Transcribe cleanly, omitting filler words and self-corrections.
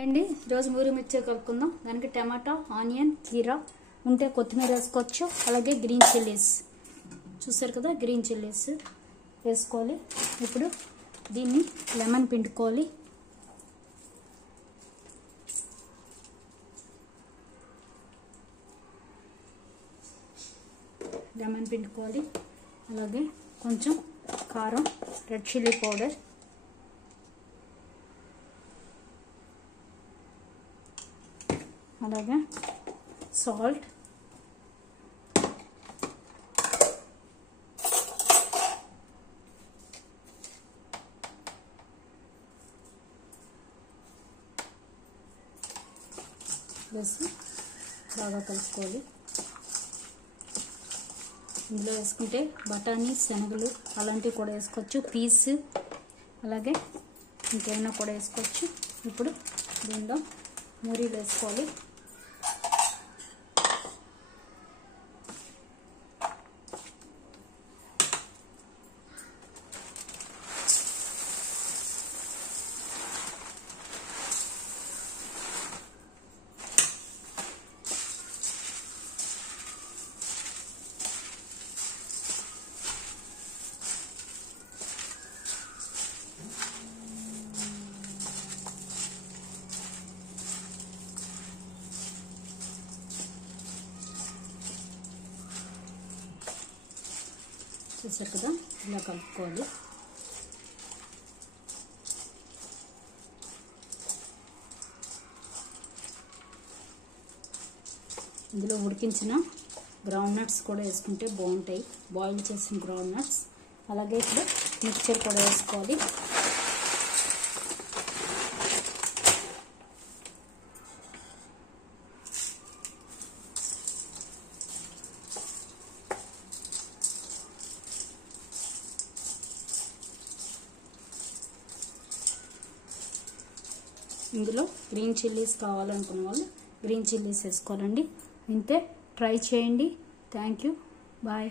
అండి రోజు మూరు మిర్చి కలుపుకుందాం. దానికి టమాటా, ఆనియన్, కీరా ఉంటే కొత్తిమీర వేసుకోవచ్చు. అలాగే గ్రీన్ చిల్లీస్ చూసారు కదా, గ్రీన్ చిల్లీస్ వేసుకోవాలి. ఇప్పుడు దీన్ని లెమన్ పిండుకోవాలి. లెమన్ పిండుకోవాలి. అలాగే కొంచెం కారం, రెడ్ చిల్లీ పౌడర్, అలాగే సాల్ట్, వేసి బాగా కలుపుకోవాలి. ఇందులో వేసుకుంటే బఠానీ, శనగలు అలాంటివి కూడా వేసుకోవచ్చు. పీస్ అలాగే ఇంకేమైనా కూడా వేసుకోవచ్చు. ఇప్పుడు దీనిలో మూరీ వేసుకోవాలి. చూసారు కదా, ఇలా కలుపుకోవాలి. ఇందులో ఉడికించిన గ్రౌండ్ నట్స్ కూడా వేసుకుంటే బాగుంటాయి, బాయిల్ చేసిన గ్రౌండ్ నట్స్. అలాగే ఇప్పుడు మిక్చర్ కూడా వేసుకోవాలి. ఇందులో గ్రీన్ చిల్లీస్ కావాలనుకున్న వాళ్ళు గ్రీన్ చిల్లీస్ వేసుకోవాలండి. ఇంతే, ట్రై చేయండి. Thank you, bye.